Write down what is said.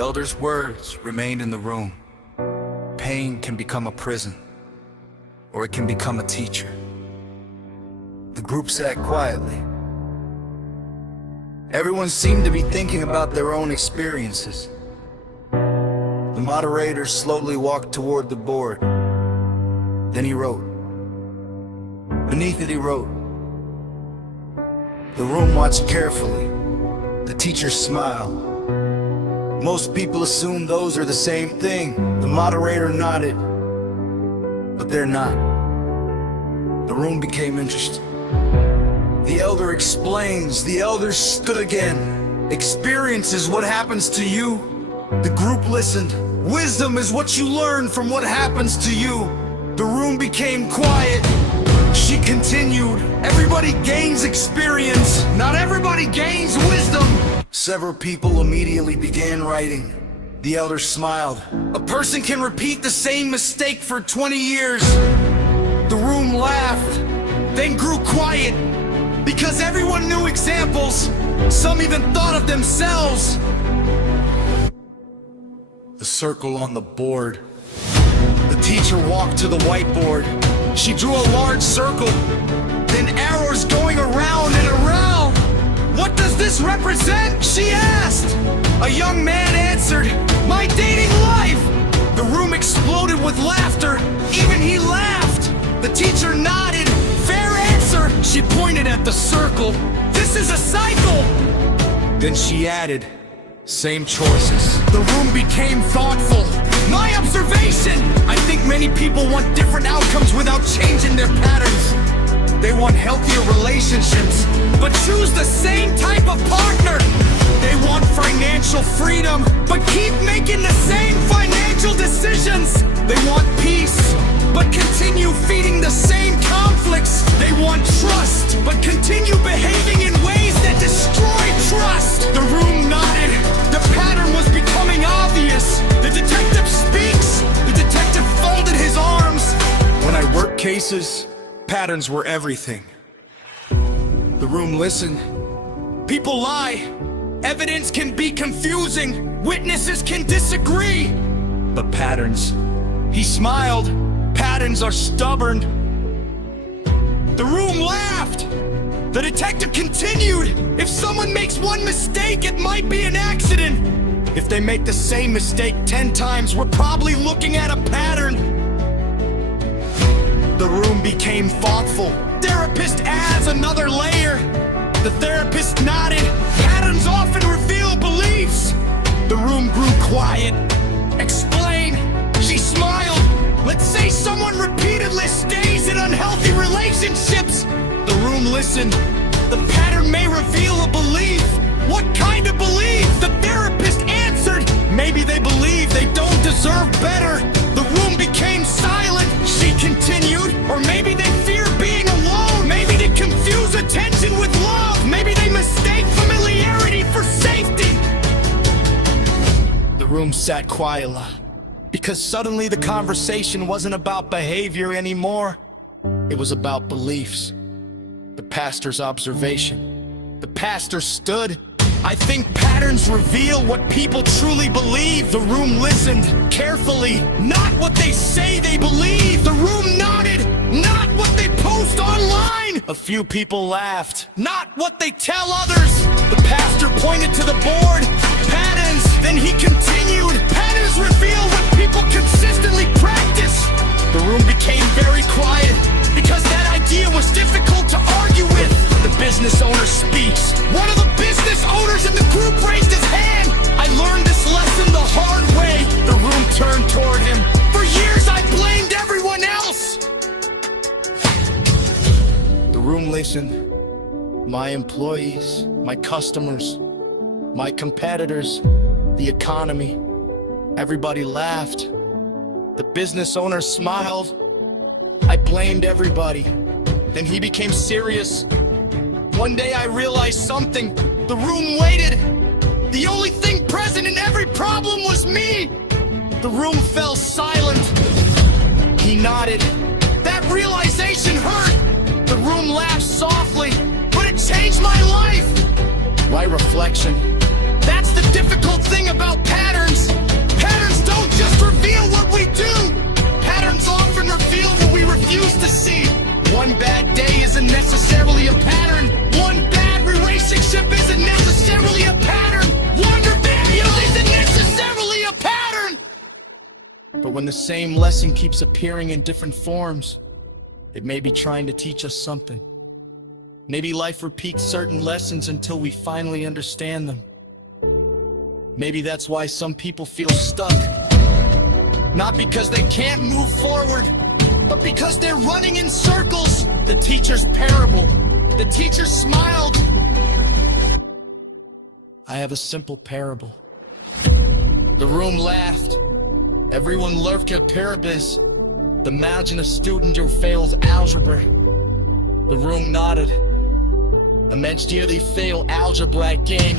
elder's words remained in the room. Pain can become a prison, or it can become a teacher. The group sat quietly. Everyone seemed to be thinking about their own experiences. The moderator slowly walked toward the board. Then he wrote. Beneath it he wrote. The room watched carefully. The teacher smiled. Most people assume those are the same thing. The moderator nodded. But they're not. The room became interesting. The elder explains. The elder stood again. Experience is what happens to you. The group listened. Wisdom is what you learn from what happens to you. The room became quiet. She continued. Everybody gains experience. Not everybody gains wisdom. Several people immediately began writing. The elder smiled. A person can repeat the same mistake for 20 years. The room laughed, then grew quiet, because everyone knew examples. Some even thought of themselves. The circle on the board. The teacher walked to the whiteboard. She drew a large circle, then arrows going around and around. What does this represent? She asked. A young man answered, my dating life. The room exploded with laughter. Even he laughed. The teacher nodded. Fair answer. She pointed at the circle. This is a cycle. Then she added, same choices. The room became thoughtful. My observation! I think many people want different outcomes without changing their patterns. They want healthier relationships, but choose the same type of partner. They want financial freedom, but keep making the same financial decisions. They want peace, but continue feeding the same conflicts. They want trust, but continue behaving in ways that destroy trust. The room nodded. The pattern was becoming obvious. The detective speaks. The detective folded his arms. When I worked cases, patterns were everything. The room listened. People lie. Evidence can be confusing. Witnesses can disagree. But patterns. He smiled. Patterns are stubborn. The room laughed. The detective continued. If someone makes one mistake, it might be an accident. If they make the same mistake 10 times, we're probably looking at a pattern. The room became thoughtful. Therapist adds another layer. The therapist nodded. Patterns often reveal beliefs. The room grew quiet. Explain. She smiled. Let's say someone repeatedly stays in unhealthy relationships. The room listened. The pattern may reveal a belief. What kind of belief? The therapist answered. Maybe they believe they don't deserve better. The room became silent. She continued. Or maybe they fear being alone. Maybe they confuse attention with love. Maybe they mistake familiarity for safety. The room sat quietly, because suddenly the conversation wasn't about behavior anymore. It was about beliefs. The pastor's observation. The pastor stood. I think patterns reveal what people truly believe. The room listened carefully. Not what they say they believe. The room nodded. Not what they post online. A few people laughed. Not what they tell others. The pastor pointed to the board. Patterns. Then he continued. Patterns reveal what people consistently practice. The room became very quiet, because that idea was difficult to argue with. The business owner speaks. One of the business owners in the group raised his hand. I learned this lesson the hard way. The room turned toward him. For years I blamed everyone else. The room listened. My employees, my customers, my competitors, the economy. Everybody laughed. The business owner smiled. I blamed everybody. Then he became serious. One day I realized something. The room waited. The only thing present in every problem was me. The room fell silent. He nodded. That realization hurt. The room laughed softly. But it changed my life. My reflection. That's the difficult thing about patterns. when the same lesson keeps appearing in different forms, it may be trying to teach us something. Maybe life repeats certain lessons until we finally understand them. Maybe that's why some people feel stuck. Not because they can't move forward, but because they're running in circles. The teacher's parable. The teacher smiled. I have a simple parable. The room laughed. Everyone lurked at parabis. Imagine a student who fails algebra. The room nodded. Imagine they fail algebra again.